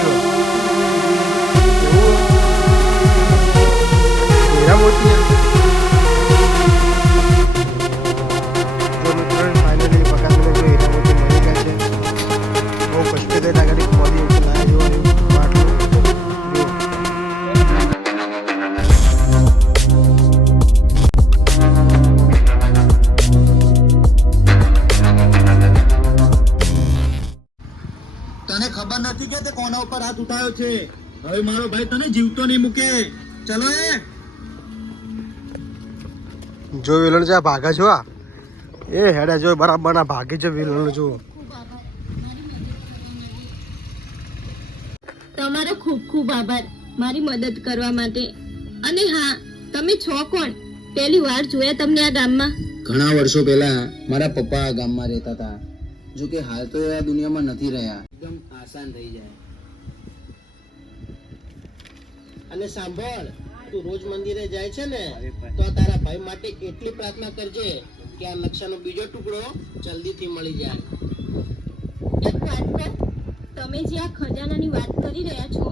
ગયો હીરા મોતી ફાઇનલી બકાસુને જો હીરા મોતી મળી ગયા છે બહુ કષ્ટ કરી આગળ મોદી ઉઠલાય જો માટલું તને ખબર નથી કે તે કોના ઉપર હાથ ઉઠાયો છે? હવે મારો ભાઈ તને જીવતો નહીં મૂકે. ચલો જો વિલન છે ભાગા છો એ હેડા જો બરાબર ના ભાગે છે વિલન જો. તમારો ખૂબ ખૂબ આભાર મારી મદદ કરવા માટે. અને હા, તમે છો કોણ? પહેલી વાર જોયા તમને આ ગામમાં? ઘણા વર્ષો પહેલા મારા પપ્પા આ ગામમાં રહેતા હતા. જો કે હાલ તો આ દુનિયામાં નથી રહ્યા. એકદમ આસાન થઈ જાય. અને સાંભળ, તું રોજ મંદિરે જાય છે ને, તો આ તારા ભાઈ માટે એટલી પ્રાર્થના કરજે કે આ નકશાનો બીજો ટુકડો જલ્દીથી મળી જાય. એક વાત કહું, તમે જે આ ખજાનાની વાત કરી રહ્યા છો,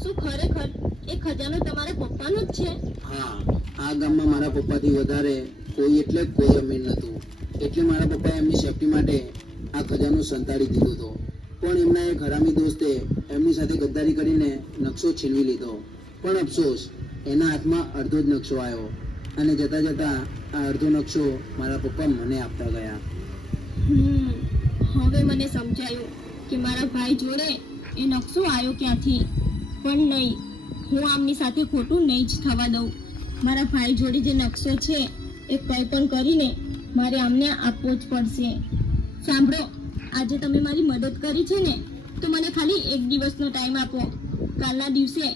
શું ખરેખર એ ખજાનો તમારા પપ્પાનો જ છે? હા, આ ગામમાં મારા પપ્પાથી વધારે કોઈ એટલે કોઈ અમીર નહોતું. એટલે મારા પપ્પાએ એમની સેફટી માટે આ ખજાનો સંતાડી દીધો હતો. પણ એમના એક હરામી દોસ્તે એમની સાથે ગદ્દારી કરીને નકશો છીનવી લીધો. પણ અફસોસ, એના હાથમાં અડધો જ નકશો આવ્યો અને જતા જતા આ અડધો નકશો મારા પપ્પા મને આપતા ગયા. હવે મને સમજાયું કે મારા ભાઈ જોડે એ નકશો આવ્યો ક્યાંથી. પણ નહીં, હું આમની સાથે ખોટું નહીં જ થવા દઉં. મારા ભાઈ જોડે જે નકશો છે એ કંઈ પણ કરીને મારે આમને આપવો જ પડશે. સાંભળો, આજે તમે મારી મદદ કરી છે ને, તો મને ખાલી એક દિવસનો ટાઈમ આપો. કાલના દિવસે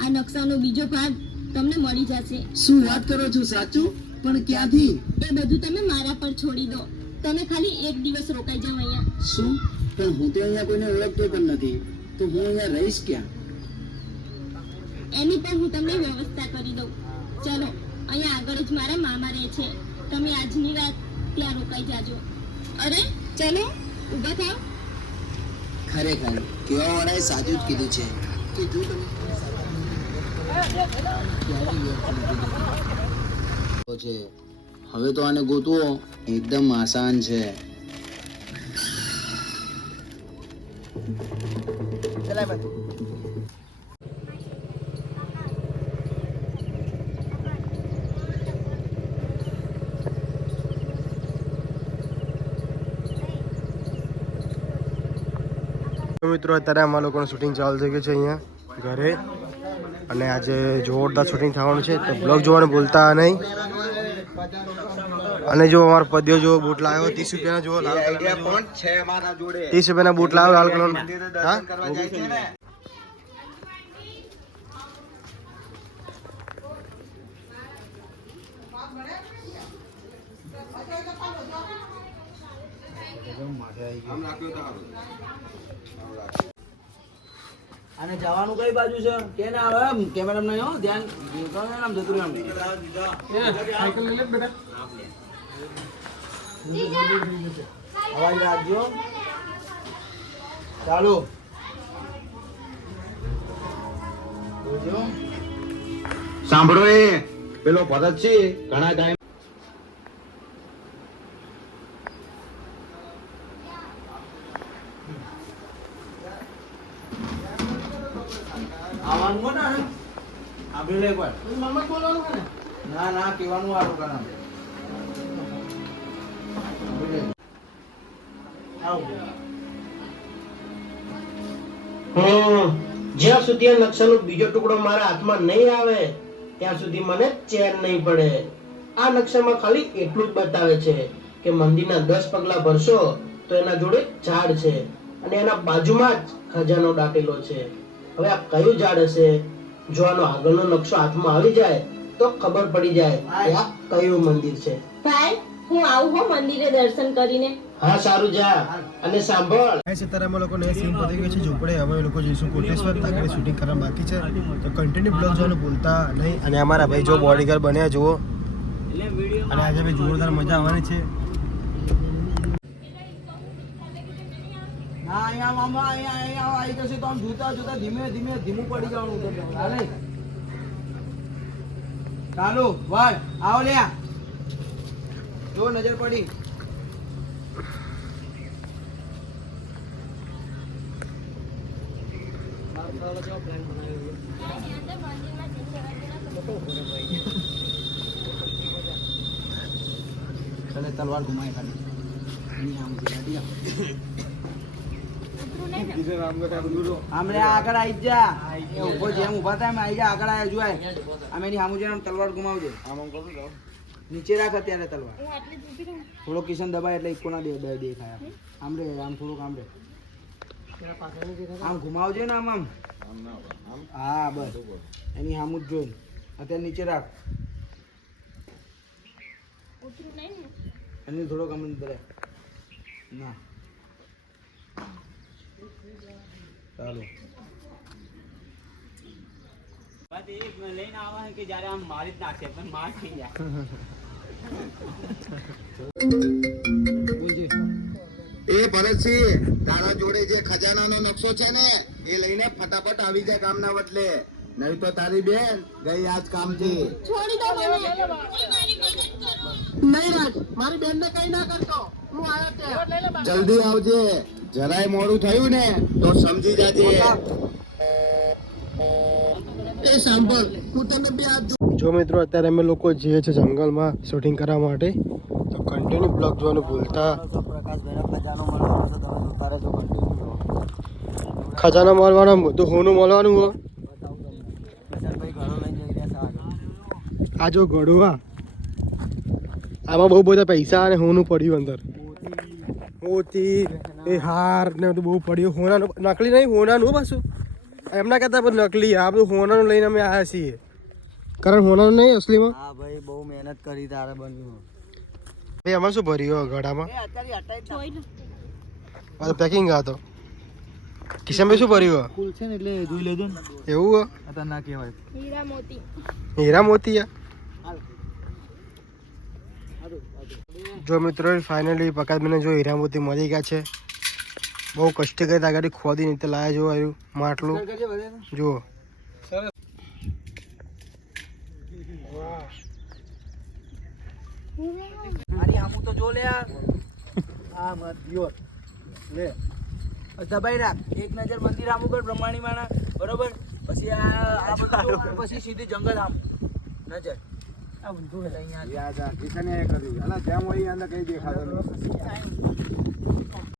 આ નકશાનો બીજો ભાગ તમને મળી જશે. શું વાત કરો છો? સાચું? પણ ક્યાંથી? એ બધું તમે મારા પર છોડી દો. તમે ખાલી એક દિવસ રોકાઈ જાઓ અહીંયા. શું? પણ હું તો અહીંયા કોઈને ઓળખતો પણ નથી, તો હું અહીંયા રહીશ ક્યાં? એની પણ હું તમને વ્યવસ્થા કરી દઉં. ચલો, અહીંયા આગળ જ મારા મામા રહે છે. તમે આજની રાત ત્યાં રોકાઈ જાજો. અરે ચલો, ઊભા થાવ. ખરેખર કેવા વાળાએ સાચું જ કીધું છે કે જો તમે હવે તો આને ગોતવો એકદમ આસાન છે. મિત્રો અત્યારે અમારા લોકોનું શૂટિંગ ચાલુ થઈ ગયું છે અહીંયા ઘરે અને આજે જોરદાર શૂટિંગ થવાનું છે તો બ્લોગ જોવાનું ભૂલતા નહીં. અને જો અમારો પદ્યો જો બૂટ લાવ્યો 30 રૂપિયાનો જો લાલ કલરનો 30 રૂપિયાના બૂટ લાવ્યો લાલ કલરનો. હા અને જવાનું કઈ બાજુ છે કે ના આવે કેમેરા નહીં હો ધ્યાન આમ જતું આમ સાયકલ લઈ લે બેટા અવાજ રાખજો ચાલો સાંભળો એ પેલો ભરત છે ઘણા ટાઈમ આવવાનું ને આપણે લે એકવાર ના ના કેવાનું વાળું કરા જ્યાં સુધી આ નકશાનો બીજો ટુકડો મારા હાથમાં નહીં આવે ત્યાં સુધી મને ચેન નહીં પડે. આ નકશામાં ખાલી એટલું જ બતાવે છે કે મંદિરના 10 પગલા ભરશો તો એના જોડે ઝાડ છે અને એના બાજુમાં જ ખજાનો દાટેલો છે. હવે આ કયું ઝાડ હશે? જો આનો આગળનો નકશો હાથમાં આવી જાય તો ખબર પડી જાય કે આ કયું મંદિર છે. ભાઈ, હું આવું હો મંદિરે દર્શન કરીને. હા સારું, જા. અને સાંભળ, અત્યારે અમે લોકોને સીન પતી ગયો છે ઝૂંપડે. હવે લોકો જઈશું કોટેશ્વર તાકડે શૂટિંગ કરવા બાકી છે તો કન્ટિન્યુ બ્લોગ જોવાનું ભૂલતા નહીં. અને અમારા ભાઈ જો બોડીગાર્ડ બન્યા જુઓ અને આજે ભાઈ જોરદાર મજા આવવાની છે. હા અહીંયા મામા અહીંયા આવી જશે તો આમ જોતા જોતા ધીમું પડી જવાનું છે. હાલે ચાલુ વળ આવો લ્યા જો નજર પડી. ચલે તલવાર ઘુમાય ખાલી આમરે આગળ આવી જા ઉભો જેમ ઉભા થાય એમ આવી જા આગળ આવ્યા જોવાય અમે એની સામુ જઈને તલવાર ઘુમાવજે. નીચે રાખ અત્યારે તલવાર થોડો કિશન દબાય એટલે ઇકોના બે દેખાય. આમરે આમ થોડુંક આમરે આમ ઘુમાવજે ને આમ હા બસ એની સામુ જ જોઈને અત્યારે નીચે રાખ એની થોડોક આમ દબાય ના ચાલો લઈને આવા કે જયારે આમ મારી જ નાખે પણ માર થઈ જાય. એ ભરતસિંહ તારા જોડે જે ખજાનાનો નકશો છે ને એ લઈને ફટાફટ આવી જાય કામના બદલે, નહીં તો તારી બેન ગઈ આજ કામથી. છોડી દો મને કોઈ મારી મદદ કરો. નહીં રાજ, મારી બેનને કઈ ના કરતો, હું આવ્યો ત્યાં. જલ્દી આવજે, જરાય મોડું થયું ને તો સમજી જાજે. એ સાંભળ, હું તને બે હાથ જો મિત્રો, અત્યારે અમે લોકો જઈએ છીએ જંગલમાં શૂટિંગ કરવા માટે, તો કન્ટિન્યુ બ્લોગ જોવાનું ભૂલતા. ખજાનો મળવાનો તો હોનું મળવાનું હો. આ જો ઘડું, આમાં બહુ બધા પૈસા અને હોનું પડ્યું અંદર. મોતી એ હાર ને બધું બહુ પડ્યું. હોનાનું નકલી નહીં, હોનાનું પાછું એમના કહેતા પણ નકલી. આ બધું હોનાનું લઈને અમે આવ્યા છીએ. કારણ હોનાનું નહીં અસલીમાં. હા ભાઈ બહુ મહેનત કરી તારે બન્યું. ભાઈ આમાં શું ભર્યું ગળામાં? જોઈ લો પેકિંગ હતો. કિશનભાઈ શું ભર્યું? કુલ છે ને એટલે જોઈ લેજો ને. એવું અત્યારે ના કહેવાય. હીરા મોતી. હીરા મોતી. જો મિત્રો ફાઇનલી પકાદબેને જો હીરા મોતી મળી ગયા છે. બહુ કષ્ટ કરી આગળ ખોદી નીચે લાયા. જો આવ્યું માટલું જુઓ. અરે આમું તો જો લે આ મત યોર લે દબાઈ રાખ. એક નજર મંદિર આમું કર બ્રહ્માણી માના બરોબર. પછી આ બધું પછી સીધી જંગલ આમ નજર આ ઊંધું એટલે અહીંયા યાદ આ કિશને કર્યું. અલા જેમ હોય અંદર કઈ દેખાતો નહીં.